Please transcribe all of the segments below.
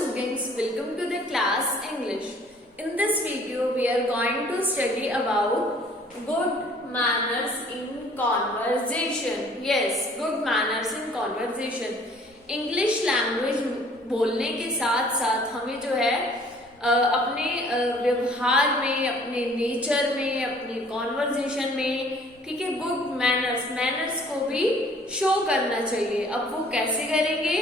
students, welcome to the class English. In this video, we are going to study about good manners in conversation. Yes, good manners in conversation. English language बोलने के साथ साथ हमें जो है अपने व्यवहार में, अपने नेचर में, अपने कॉन्वर्जेशन में, ठीक है, गुड मैनर्स को भी शो करना चाहिए. अब वो कैसे करेंगे?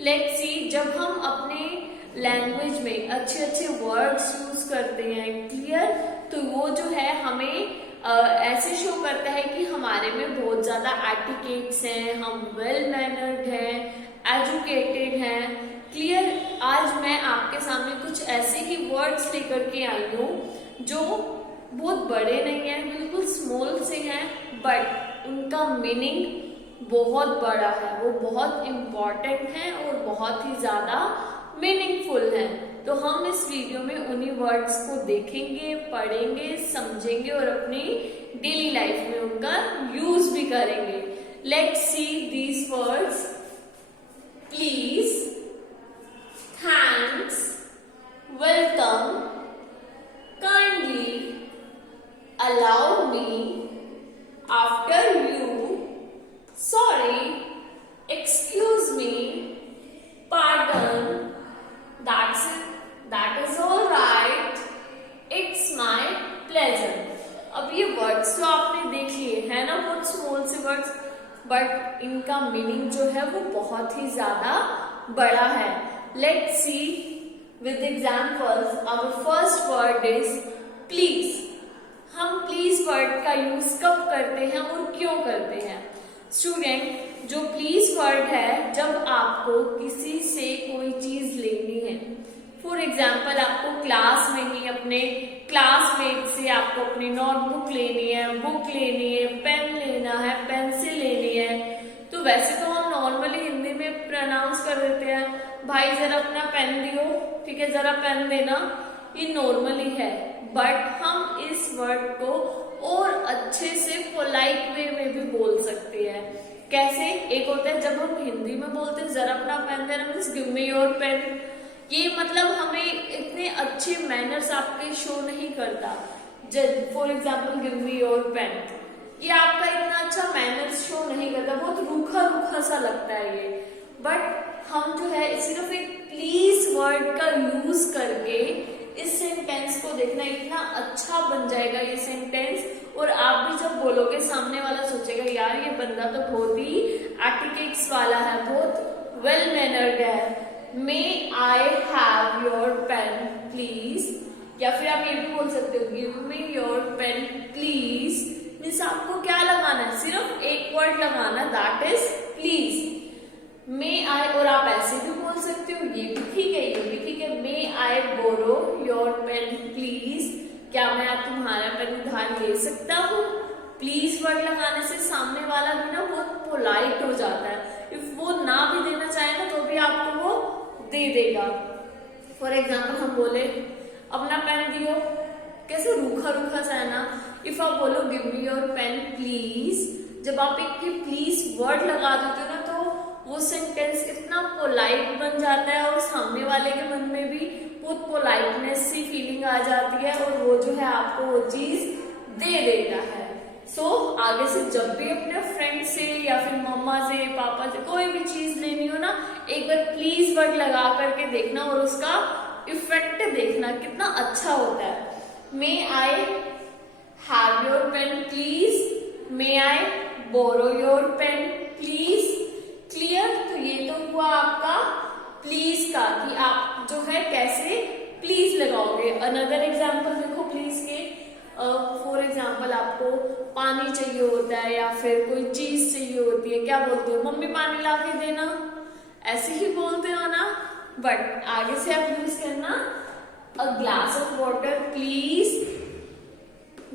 Let's see. जब हम अपने लैंग्वेज में अच्छे वर्ड्स यूज करते हैं, क्लियर, तो वो जो है हमें ऐसे शो करता है कि हमारे में बहुत ज्यादा एटिकेट्स हैं, हम वेल मैनर्ड हैं, एजुकेटेड हैं. क्लियर. आज मैं आपके सामने कुछ ऐसे ही वर्ड्स लेकर के आई हूँ जो बहुत बड़े नहीं हैं, बिल्कुल स्मॉल से हैं, बट उनका मीनिंग बहुत बड़ा है, वो बहुत इम्पोर्टेंट है और बहुत ही ज्यादा मीनिंगफुल है. तो हम इस वीडियो में उन्हीं वर्ड्स को देखेंगे, पढ़ेंगे, समझेंगे और अपनी डेली लाइफ में उनका यूज भी करेंगे. Let's see these words. Please, thanks, welcome, kindly, allow me, after you, sorry, excuse me, pardon, that is all right, it's my pleasure. अब ये वर्ड्स तो आपने देख लिए है ना, बहुत स्मॉल से वर्ड्स, बट इनका मीनिंग जो है वो बहुत ही ज्यादा बड़ा है. Let's see with examples. Our first word is please. हम प्लीज वर्ड का यूज कब करते हैं और क्यों करते हैं? स्टूडेंट, जो प्लीज वर्ड है, जब आपको किसी से कोई चीज लेनी है, फॉर एग्जाम्पल आपको क्लास में ही अपने क्लासमेट से आपको अपनी नोटबुक लेनी है, बुक लेनी है, पेन लेना है, पेंसिल लेनी है, तो वैसे तो हम नॉर्मली हिंदी में प्रोनाउंस कर देते हैं, भाई जरा अपना पेन दियो, ठीक है, जरा पेन देना. ये नॉर्मली है, बट हम इस वर्ड को और अच्छे से पोलाइट वे में भी बोल सकते हैं. कैसे? एक होता है जब हम हिंदी में बोलते हैं जरा अपना पेन देना, means give me your pen. ये मतलब हमें इतने अच्छे मैनर्स आपके शो नहीं करता. For example give me your pen, ये आपका इतना अच्छा मैनर्स शो नहीं करता, बहुत रूखा सा लगता है ये. बट हम जो है सिर्फ एक प्लीज वर्ड का यूज करके इस सेंटेंस को देखना, इतना अच्छा बन जाएगा ये सेंटेंस. और आप भी जब बोलोगे, सामने वाला सोचेगा यार ये बंदा तो बहुत ही एटिकेट्स वाला है, बहुत वेल मैनर्ड है. May I have your pen please, या फिर आप ये भी बोल सकते हो give me your pen please. Means आपको क्या लगाना है? सिर्फ एक वर्ड लगाना, that is please. May I, और आप ऐसे भी बोल सकते हो, ये भी ठीक है, ये भी ठीक है. May I borrow your pen please, क्या मैं आप तुम्हारा पेन उधार ले सकता हूँ? प्लीज वर्ड लगाने से सामने वाला भी ना बहुत पोलाइट हो जाता है. इफ वो ना भी देना चाहे ना तो भी आपको वो दे देगा. फॉर एग्जाम्पल हम बोले अपना पेन दियो, कैसे रूखा सा है ना. इफ आप बोलो give me your pen please, जब आप एक प्लीज वर्ड लगा देते हो ना तो वो सेंटेंस इतना पोलाइट बन जाता है और सामने वाले के मन में भी बहुत पोलाइटनेस सी फीलिंग आ जाती है और वो जो है आपको वो चीज दे देता है. सो आगे से जब भी अपने फ्रेंड से या फिर मम्मा से, पापा से कोई भी चीज लेनी हो ना, एक बार प्लीज वर्ड लगा करके देखना और उसका इफेक्ट देखना कितना अच्छा होता है. May I have your pen please, may I borrow your pen please. Clear. तो ये तो हुआ आपका प्लीज का, कि आप जो है कैसे प्लीज लगाओगे. अनदर एग्जाम्पल देखो प्लीज के. फॉर एग्जाम्पल आपको पानी चाहिए होता है या फिर कोई चीज चाहिए होती है, क्या बोलते हो? मम्मी पानी ला के देना, ऐसे ही बोलते हो ना. बट आगे से आप यूज करना a glass of water please,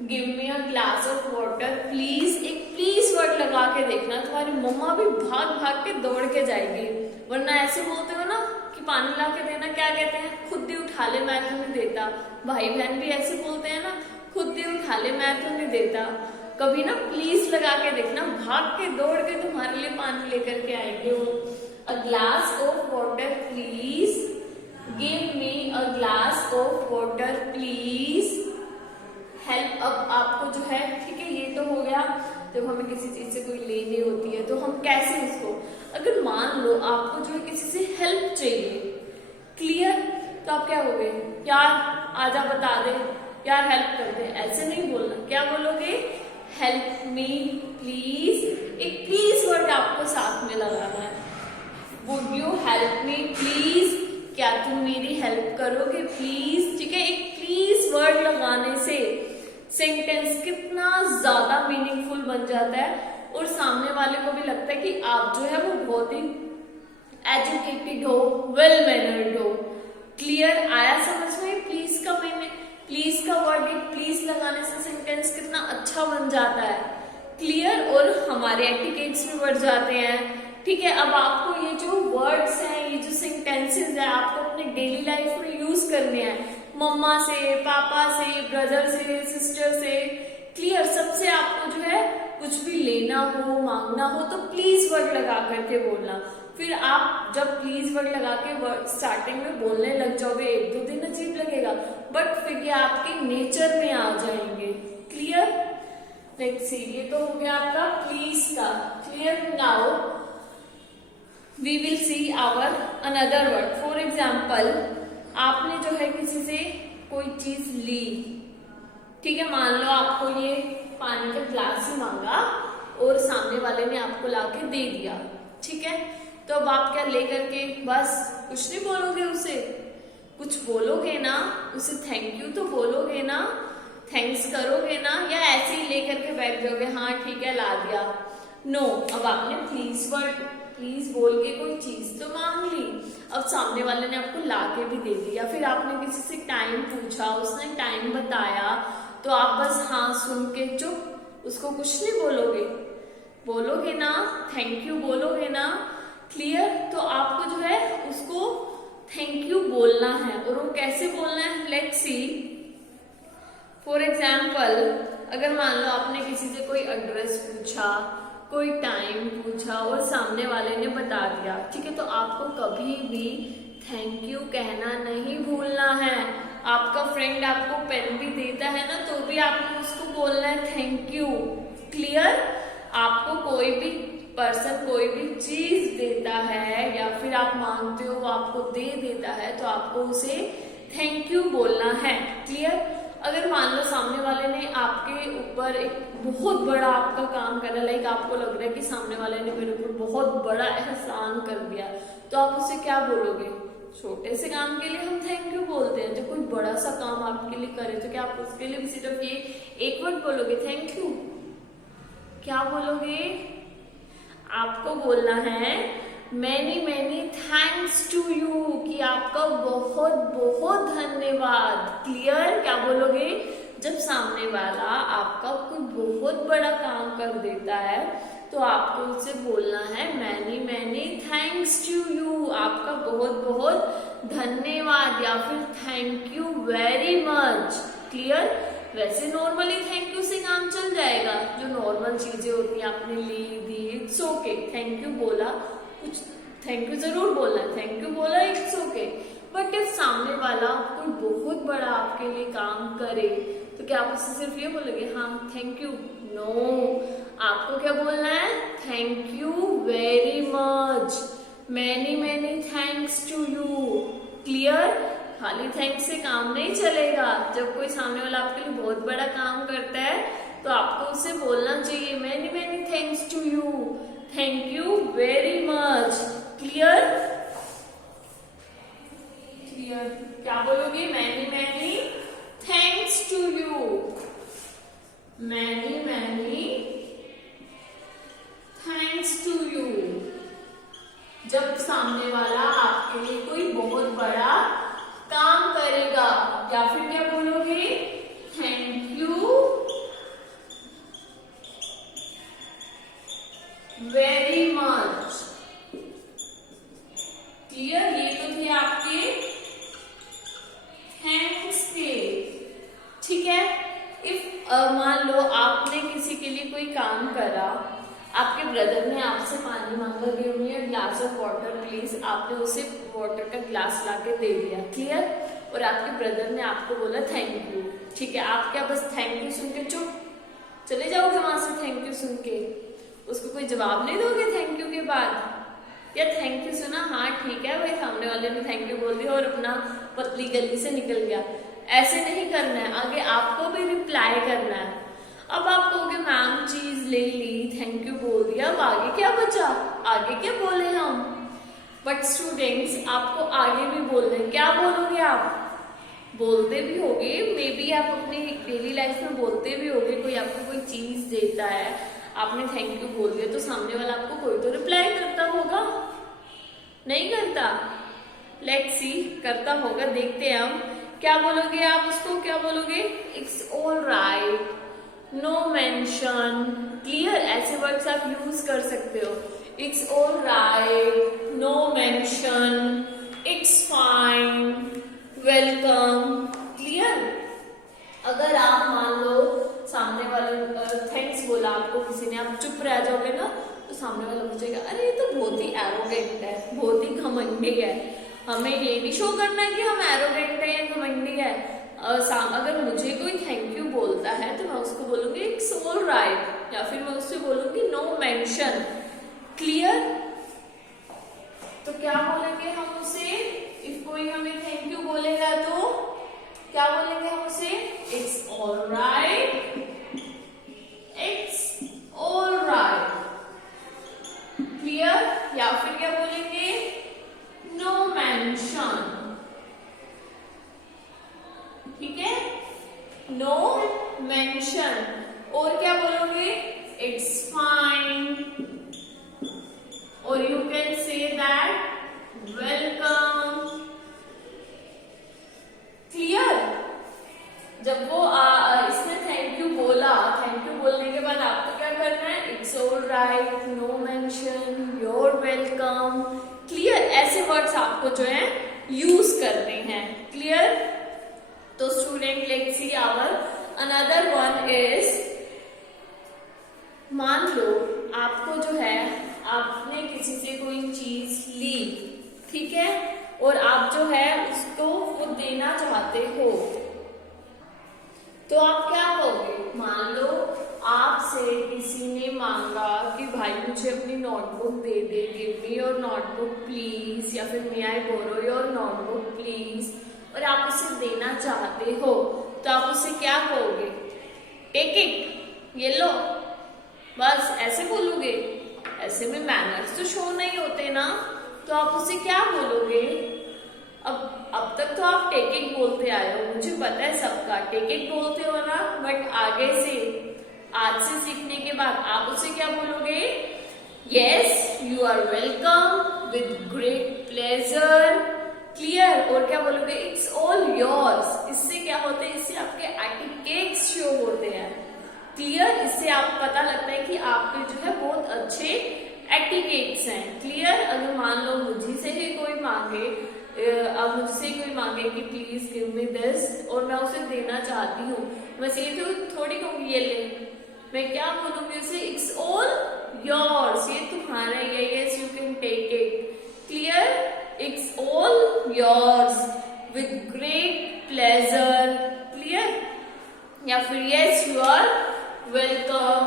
give me a glass of water please. एक प्लीज वर्ड लगा के देखना, तुम्हारी मम्मा भी भाग के दौड़ के जाएगी. वरना ऐसे बोलते हो ना कि पानी ला के देना, क्या कहते हैं? खुद ही उठा ले, मैं तो नहीं देता. भाई बहन भी ऐसे बोलते हैं ना, खुद ही उठा ले, मैं तो नहीं देता. कभी ना प्लीज लगा के देखना, भाग के दौड़ के तुम्हारे लिए पानी लेकर के आएंगे वो. A glass of water please, of water please help. अब आपको जो है, ठीक है, ये तो हो गया जब हमें किसी चीज से कोई लेनी होती है तो हम कैसे उसको, अगर मान लो आपको जो है किसी से हेल्प चाहिए, क्लियर, तो आप क्या बोलोगे, यार आजा बता दे, यार हेल्प कर दे, ऐसे नहीं बोलना। क्या बोलोगे, हेल्प मी प्लीज। एक प्लीज वर्ड आपको साथ में लगाना है। Would you help me please, क्या तुम मेरी हेल्प करोगे प्लीज, ठीक है। एक प्लीज वर्ड लगाने से सेंटेंस कितना ज्यादा मीनिंगफुल बन जाता है और सामने वाले को भी लगता है कि आप जो है वो बहुत ही एजुकेटेड हो, वेल मैनर्ड हो। क्लियर, आया समझ में प्लीज का मैंने, प्लीज का वर्ड एक प्लीज लगाने से सेंटेंस कितना अच्छा बन जाता है। क्लियर, और हमारे एटिकेट्स भी बढ़ जाते हैं, ठीक है। अब आपको ये जो वर्ड्स हैं, ये जो सेंटेंसेस है, आपको अपने डेली लाइफ में यूज करने हैं, मम्मा से, पापा से, ब्रदर से, सिस्टर से। क्लियर, सबसे आपको जो है कुछ भी लेना हो, मांगना हो तो प्लीज वर्ड लगा करके बोलना। फिर आप जब प्लीज वर्ड लगा के वर्ड स्टार्टिंग में बोलने लग जाओगे, एक दो दिन अजीब लगेगा, बट फिर ये आपके नेचर में आ जाएंगे। क्लियर, लेट्स सी, ये तो हो गया आपका प्लीज का। Clear, now we will see our another word. For example, आपने जो है किसी से कोई चीज ली, ठीक है, मान लो आपको ये पानी का ग्लास ही मांगा और सामने वाले ने आपको लाके दे दिया, ठीक है। तो अब आप क्या लेकर के बस कुछ नहीं बोलोगे उसे, कुछ बोलोगे ना उसे, थैंक यू तो बोलोगे ना, थैंक्स करोगे ना, या ऐसे ही लेकर के बैठ जाओगे, हाँ ठीक है ला दिया। नो, अब आपने प्लीज वर्ड, प्लीज बोल के कोई चीज तो मांग ली, अब सामने वाले ने आपको लाके भी दे दी, या फिर आपने किसी से टाइम पूछा, उसने टाइम बताया, तो आप बस हाँ सुन के चुप, उसको कुछ नहीं बोलोगे, बोलोगे ना, थैंक यू बोलोगे ना। क्लियर, तो आपको जो है उसको थैंक यू बोलना है, और वो कैसे बोलना है, लेट्स सी। फॉर एग्जाम्पल, अगर मान लो आपने किसी से कोई एड्रेस पूछा, कोई टाइम पूछा और सामने वाले ने बता दिया, ठीक है, तो आपको कभी भी थैंक यू कहना नहीं भूलना है। आपका फ्रेंड आपको पेन भी देता है ना, तो भी आपको उसको बोलना है थैंक यू। क्लियर, आपको कोई भी पर्सन कोई भी चीज देता है या फिर आप मांगते हो वो आपको दे देता है, तो आपको उसे थैंक यू बोलना है। क्लियर, अगर मान लो सामने वाले ने आपके ऊपर एक बहुत बड़ा आपका काम करा, लाइक आपको लग रहा है कि सामने वाले ने मेरे ऊपर बहुत बड़ा एहसान कर दिया, तो आप उससे क्या बोलोगे, छोटे से काम के लिए हम थैंक यू बोलते हैं, जब कोई बड़ा सा काम आपके लिए करे तो क्या आप उसके लिए भी सिर्फ ये एक वर्ड बोलोगे थैंक यू, क्या बोलोगे, आपको बोलना है many many thanks to you, कि आपका बहुत बहुत धन्यवाद। क्लियर, क्या बोलोगे, जब सामने वाला आपका कोई बहुत बड़ा काम कर देता है तो आपको उससे बोलना है many many thanks to you, आपका बहुत बहुत धन्यवाद, या फिर thank you very much. Clear, वैसे नॉर्मली थैंक यू से काम चल जाएगा, जो नॉर्मल चीजें होती हैं आपने ली दी, इट्स ओके, थैंक यू बोला, कुछ थैंक यू जरूर बोला, थैंक यू बोला, इट्स ओके। बट इफ सामने वाला कोई बहुत बड़ा आपके लिए काम करे तो क्या आप उससे सिर्फ ये बोलोगे हाँ थैंक यू, नो, आपको क्या बोलना है, thank you very much, many many thanks to you. Clear, खाली थैंक्स से काम नहीं चलेगा, जब कोई सामने वाला आपके लिए बहुत बड़ा काम करता है तो आपको उसे बोलना चाहिए many many thanks to you, thank you very much. Clear, clear, क्या बोलोगे, many many thanks to you, many many thanks to you. जब सामने वाला आपके लिए कोई बहुत बड़ा काम करेगा, या फिर क्या बोलोगे, thank you very much. Clear, ये तो थे आपके थैंक्स के, ठीक है। इफ मान लो आपने किसी के लिए कोई काम करा, आपके ब्रदर ने आपसे पानी मांगा, give me a glass of water please, आपने उसे वाटर का ग्लास लाके दे दिया। क्लियर, और आपके ब्रदर ने आपको बोला थैंक यू, ठीक है, आप क्या बस थैंक यू सुन के चुप चले जाओगे वहां से? थैंक यू सुन के उसको कोई जवाब नहीं दोगे थैंक यू के बाद? या थैंक यू सुना, हाँ ठीक है भाई, सामने वाले ने थैंक यू बोल दिया और अपना पतली गली से निकल गया। ऐसे नहीं करना है, आगे आपको भी रिप्लाई करना है। अब आप कहोगे मैम चीज ले ली, थैंक यू बोल दिया, अब आगे क्या बचा, आगे क्या बोले हम? बट स्टूडेंट्स आपको आगे भी बोलना है। क्या बोलोगे आप? बोलते भी होगे, मे बी आप अपनी डेली लाइफ में बोलते भी होगे, कोई आपको कोई चीज देता है, आपने थैंक यू बोल दिया तो सामने वाला आपको कोई तो रिप्लाई करता होगा, नहीं करता? लेट्स सी करता होगा, देखते हैं हम। क्या बोलोगे आप उसको, क्या बोलोगे? It's all right, no mention, clear, ऐसे वर्ड्स आप यूज कर सकते हो। It's all right, no mention, it's fine, welcome, clear. अगर आप मान लो सामने वाले थैंक्स बोला आपको किसी ने, आप चुप रह जाओगे ना तो सामने वाला पूछेगा अरे ये तो बहुत ही एरोगेंट है, बहुत ही घमंडी है, हमें ये भी शो करना है कि हम एरोगेंट है या घमंडी है। अगर मुझे कोई थैंक यू बोलता है तो मैं उसको बोलूंगी इट्स ऑल राइट, या फिर मैं उससे बोलूंगी नो मेंशन, क्लियर। तो क्या बोलेंगे हम उसे? इफ कोई हमें थैंक यू बोलेगा तो क्या बोलेंगे हम उसे? It's all right, it's all right, clear. या फिर क्या बोलेंगे? नो मेंशन, ठीक है, नो मेंशन। और क्या बोलोगे? इट्स फाइन, और you can say that welcome, clear. जब वो इसने थैंक यू बोला, थैंक यू बोलने के बाद आपको क्या करना है? It's all right, no mention, your welcome, clear. ऐसे वर्ड्स आपको जो है यूज करने हैं, क्लियर। तो student let's see our another one is, मान लो आपको जो है आपने किसी से कोई चीज ली, ठीक है, और आप जो है उसको वो देना चाहते हो, तो आप क्या करोगे? मान लो आपसे किसी ने मांगा कि भाई मुझे अपनी notebook they they, give me your notebook please, या फिर may I borrow your notebook please, और आप उसे देना चाहते हो, तो आप उसे क्या कहोगे? टेक इट, ये लो, बस ऐसे बोलोगे? ऐसे में मैनर्स तो शो नहीं होते ना, तो आप उसे क्या बोलोगे? अब तक तो आप टेक इट बोलते आए हो, मुझे पता है सबका टेक इट बोलते हो ना, बट आगे से, आज से सीखने के बाद आप उसे क्या बोलोगे? Yes you are welcome with great pleasure, clear. और क्या बोलोगे? It's all yours. इससे क्या होते हैं? इससे आपके एटिकेट्स शो होते हैं, क्लियर। इससे आपको पता लगता है कि आपके जो है बहुत अच्छे एटिकेट्स हैं, क्लियर। अगर मान लो मुझे से ही कोई मांगे, अब मुझसे कोई मांगे कि प्लीज गिव मी दिस, और मैं उसे देना चाहती हूँ, मैं ये थोड़ी कहूँगी ये ले, मैं क्या बोलूंगी उसे? इट्स ऑल योर्स, ये तुम्हारा, ये yes you can take it, clear. It's all yours with great pleasure, clear. या फिर yes you are welcome,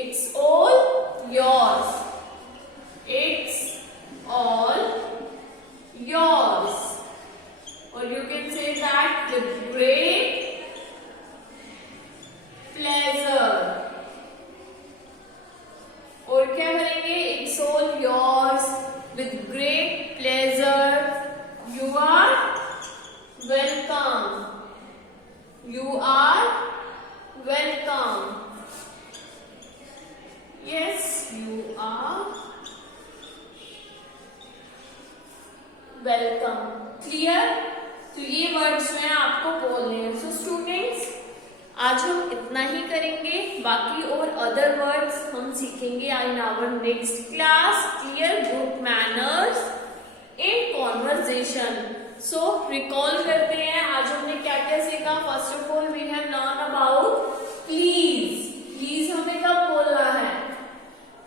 it's all yours, it's all yours, or you can say that with great pleasure। और क्या करेंगे? It's all yours with great pleasure, you are welcome, you are welcome, yes you are welcome, clear. तो ये words जो है आपको बोलने हैं। सो स्टूडेंट्स आज हम इतना ही करेंगे, बाकी और अदर वर्ड्स हम सीखेंगे in our next class, clear. Good manners in conversation. So recall करते हैं आज हमने क्या क्या सीखा। First of all we have learn about please. Please हमें कब बोलना है?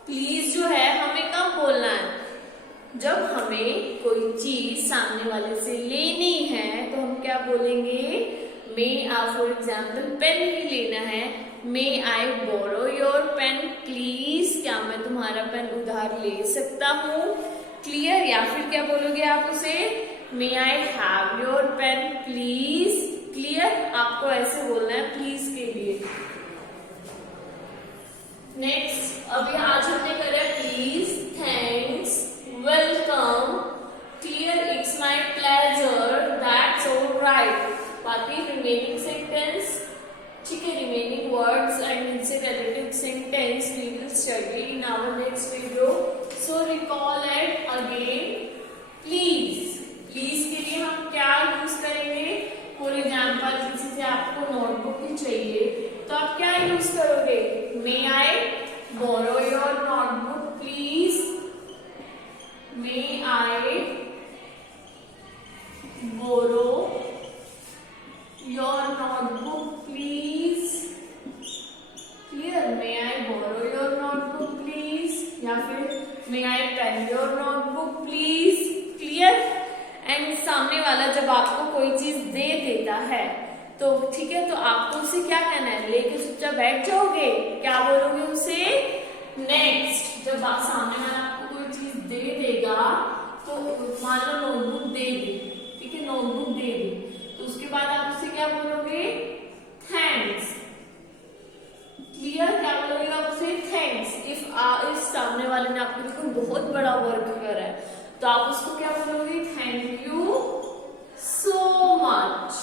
प्लीज जो है हमें कब बोलना है? जब हमें कोई चीज सामने वाले से लेनी है तो हम क्या बोलेंगे, मे आई, फॉर एग्जाम्पल पेन ही लेना है, may I borrow your pen please, क्या मैं तुम्हारा पेन उधार ले सकता हूँ, क्लियर। या फिर क्या बोलोगे आप उसे, may I have your pen please, clear. आपको ऐसे बोलना है प्लीज के लिए। नेक्स्ट, अभी आज हमने करा please, thanks, welcome, clear, it's my pleasure, that's all right. बाकी रिमेनिंग सेंटेंस, ठीक है, रिमेनिंग वर्ड्स एंड इनसे related sentence we will study in our next video. So recall it again. Please, please के लिए हम क्या यूज करेंगे, फॉर एग्जाम्पल किसी से आपको नोटबुक ही चाहिए तो आप क्या यूज करोगे, may I borrow your notebook please, may I borrow your notebook please, clear, may I borrow your notebook please, या फिर may I pen your notebook please, clear. And सामने वाला जब आपको कोई चीज दे देता है तो ठीक है, तो आपको उसे क्या कहना है, लेके चुपचाप बैठ जाओगे, क्या बोलोगे उसे, नेक्स्ट। जब आप सामने वाला आपको कोई चीज दे देगा तो मान लो नोटबुक दे दी, ठीक है, नोटबुक दे दी, तो उसके बाद आप उसे क्या बोलोगे, थैंक्स, क्लियर। क्या बोलोगे आप उसे, थैंक्स। इफ सामने वाले ने आपको कोई बहुत बड़ा वर्क करा है तो आप उसको क्या बोलोगे, थैंक यू सो मच,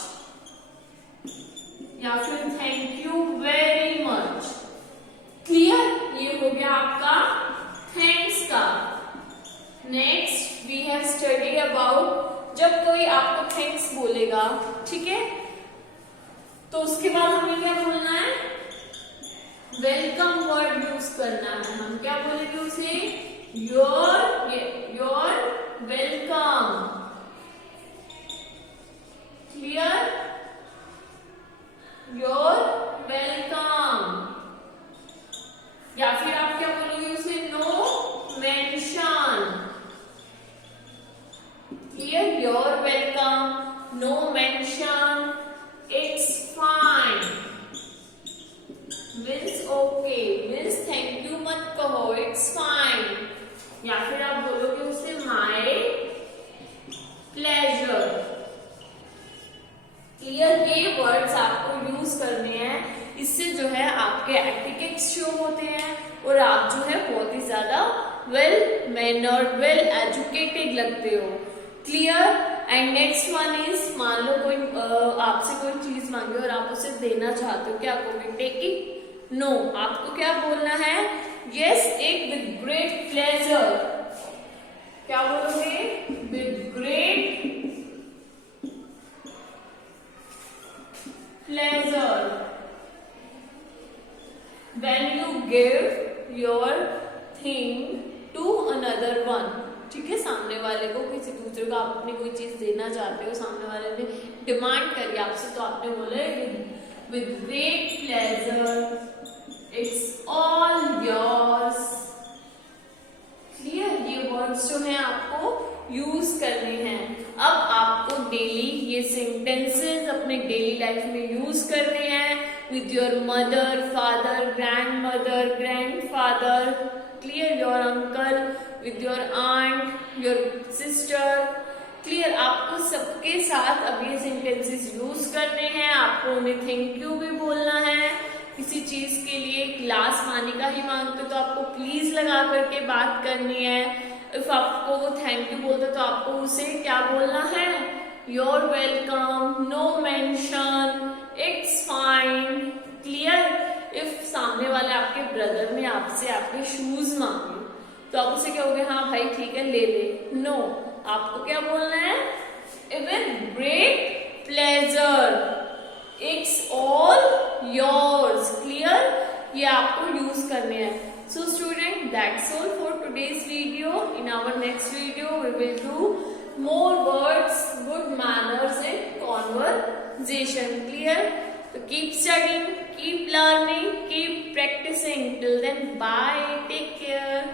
या फिर thank you very much, clear. ये हो गया आपका थैंक्स का। Next we have studied about, जब कोई आपको थैंक्स बोलेगा, ठीक है, तो उसके बाद हमें क्या बोलना है, वेलकम वर्ड यूज करना है। हम क्या बोलेंगे उसे, your welcome, clear, your welcome. या फिर आप क्या बोलोगे उसे, no mention, clear, your welcome, no mention, it's fine, means okay, means thank you मत कहो, इट्स फाइन। या फिर आप बोलोगे उसे माय प्लेजर, क्लियर। ये वर्ड्स आपको यूज करने हैं, इससे जो है आपके एटिकेट्स शो होते हैं और आप जो है बहुत ही ज्यादा वेल मैनर्ड, वेल एजुकेटेड लगते हो, clear. And next one is, मान लो कोई आपसे कोई चीज मांगे और आप उसे देना चाहते हो, क्या कहोगे, टेक इट, नो, आपको क्या बोलना है, yes it with great pleasure, क्या बोलोगे, with great pleasure. When you give your thing to another one, ठीक है, सामने वाले को, किसी दूसरे को आप अपनी कोई चीज देना चाहते हो, सामने वाले ने डिमांड करी आपसे तो आपने बोला with great pleasure, it's all yours, clear. ये वर्ड्स जो है आपको यूज करने हैं। अब आपको डेली ये सेंटेंसेस अपने डेली लाइफ में यूज करने हैं with your mother, father, grand mother, grand father, clear, your uncle, with your aunt, your sister, clear. आपको सबके साथ अब ये सेंटेंसेस यूज करने हैं। आपको उन्हें थैंक यू भी बोलना है, किसी चीज के लिए गिलास पानी का ही मांगते तो आपको प्लीज लगा करके बात करनी है। इफ आपको वो थैंक यू बोलते तो आपको उसे क्या बोलना है, your welcome, no mention, it's fine, clear. If सामने वाले आपके ब्रदर ने आपसे आपके शूज मांगे तो आप उसे कहोगे हाँ भाई ठीक है ले ले, नो, आपको क्या बोलना है, with great pleasure, it's all yours, clear. ये आपको यूज करने हैं। So student, that's all for today's video. In our next video, we will do more words, good manners and conversation. Clear? So keep studying, keep learning, keep practicing. Till then, bye. Take care.